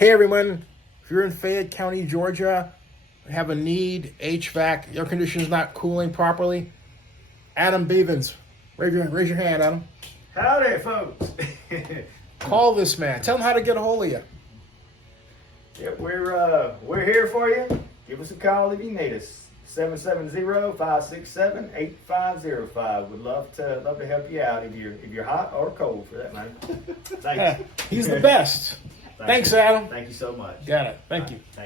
Hey everyone, if you're in Fayette County, Georgia, have a need, HVAC, air conditioner's not cooling properly, Adam Bivens. Raise your hand, Adam. Howdy, folks. Call this man. Tell him how to get a hold of you. Yeah, we're here for you. Give us a call if you need us. 770-567-8505. Would love to help you out if you're hot or cold for that matter. Thanks. He's the best. Thanks, Adam. Thank you so much. Got it. Thank you. Thank you.